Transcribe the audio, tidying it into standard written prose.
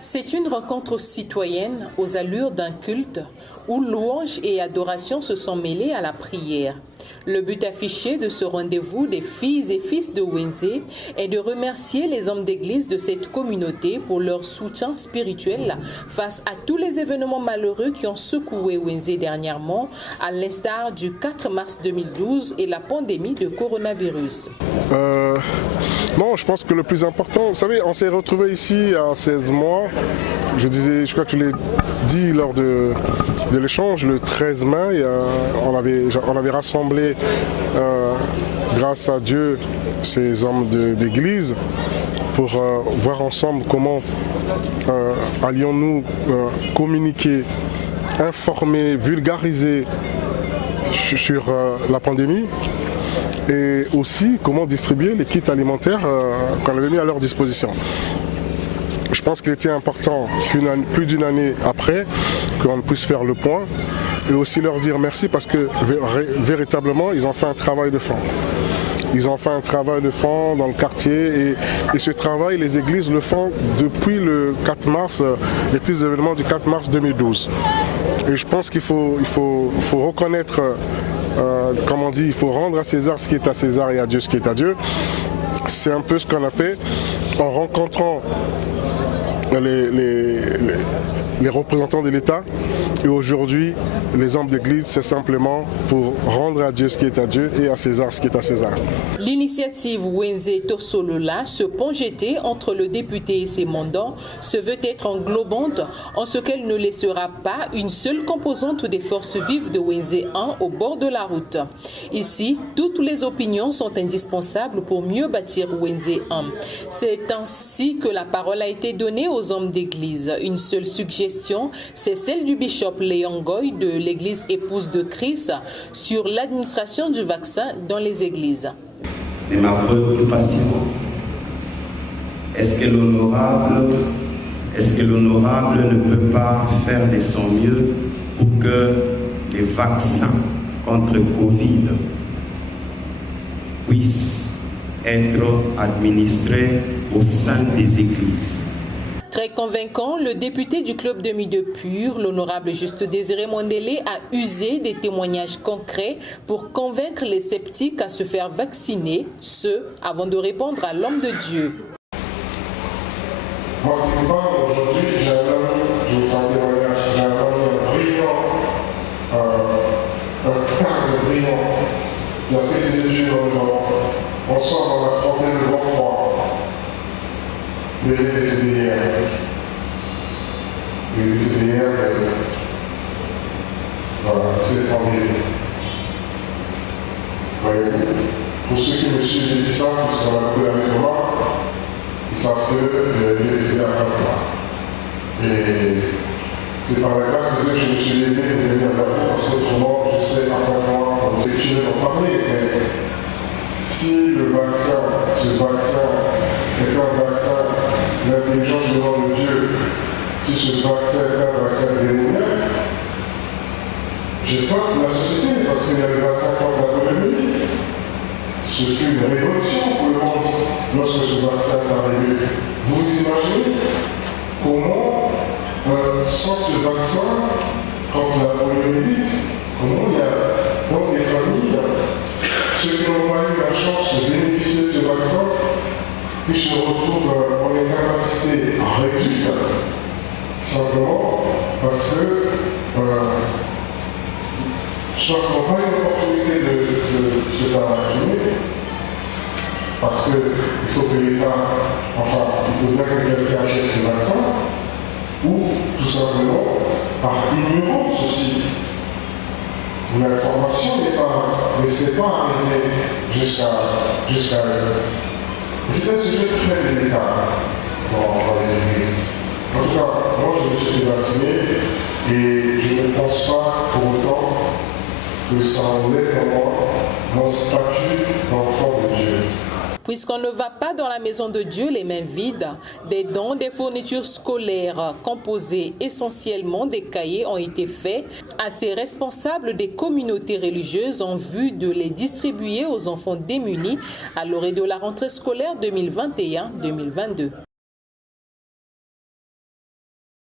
C'est une rencontre citoyenne aux allures d'un culte où louange et adoration se sont mêlés à la prière. Le but affiché de ce rendez-vous des filles et fils de Wenzé est de remercier les hommes d'église de cette communauté pour leur soutien spirituel face à tous les événements malheureux qui ont secoué Wenzé dernièrement, à l'instar du 4 mars 2012 et la pandémie de coronavirus. Non, je pense que le plus important, vous savez, on s'est retrouvés ici à 16 mois. Je crois que je l'ai dit lors de l'échange, le 13 mai, on avait rassemblé, grâce à Dieu, ces hommes d'église pour voir ensemble comment allions-nous communiquer, informer, vulgariser sur la pandémie et aussi comment distribuer les kits alimentaires qu'on avait mis à leur disposition. Je pense qu'il était important, plus d'une année après, qu'on puisse faire le point et aussi leur dire merci parce que véritablement, ils ont fait un travail de fond. Ils ont fait un travail de fond dans le quartier et ce travail, les églises le font depuis le 4 mars, les petits événements du 4 mars 2012. Et je pense qu'il faut reconnaître, comme on dit, il faut rendre à César ce qui est à César et à Dieu ce qui est à Dieu. C'est un peu ce qu'on a fait en rencontrant les représentants de l'État. Et aujourd'hui, les hommes d'église, c'est simplement pour rendre à Dieu ce qui est à Dieu et à César ce qui est à César. L'initiative Wenzé Tosolola, ce pont jeté entre le député et ses mandants, se veut être englobante en ce qu'elle ne laissera pas une seule composante des forces vives de Wenzé 1 au bord de la route. Ici, toutes les opinions sont indispensables pour mieux bâtir Wenzé 1. C'est ainsi que la parole a été donnée aux hommes d'église. Une seule suggestion, c'est celle du bishop Léon Goy de l'église épouse de Christ sur l'administration du vaccin dans les églises. Mais ma préoccupation, est-ce que l'honorable ne peut pas faire de son mieux pour que les vaccins contre Covid puissent être administrés au sein des églises? Très convaincant, le député du Club Demi de Pur, l'honorable Juste Désiré Mondélé, a usé des témoignages concrets pour convaincre les sceptiques à se faire vacciner, ce avant de répondre à l'homme de Dieu. Moi, qui vous parle aujourd'hui, j'ai un ami, je vous fais un témoignage, j'ai un ami brillant, un cadre brillant, qui a fait ses études en Europe. Ensemble, on a affronté le grand froid. Mais il est décédé hier. Il est décédé hier. Voilà, c'est pandémie. Voyez-vous, pour ceux qui me suivent, ils savent, parce qu'on a beaucoup d'amis communs, ils savent qu'il est décédé à 4 mois. Et c'est par la grâce de Dieu que je me suis levé pour venir vers vous, parce qu'autrement, je serais à 4 mois. Vous êtes tués d'en parler, mais si le vaccin, ce vaccin, est un vaccin, l'intelligence du nom de Dieu, si ce vaccin est un vaccin démoniaque, j'ai peur de la société parce qu'il y a le vaccin contre la poliomyélite. Ce fut une révolution pour le monde lorsque ce vaccin est arrivé. Vous imaginez comment, sans ce vaccin contre la poliomyélite, comment il y a dans les familles, ceux qui n'ont pas eu la chance de bénéficier de ce vaccin, puis se retrouvent en incapacité réduite, simplement parce que soit qu'ils n'ont pas eu l'opportunité de se faire vacciner, parce qu'il faut que l'État, enfin, il faut bien que quelqu'un achète le vaccin, ou tout simplement par ignorance aussi. L'information ne s'est pas arrivée jusqu'à eux. C'est un sujet très délicat dans les églises. En tout cas, moi je me suis fait vacciner et je ne pense pas pour autant que ça enlève en moi mon statut d'enfant de Dieu. Puisqu'on ne va pas dans la maison de Dieu les mains vides, des dons, des fournitures scolaires composées essentiellement des cahiers ont été faits à ces responsables des communautés religieuses en vue de les distribuer aux enfants démunis à l'orée de la rentrée scolaire 2021-2022.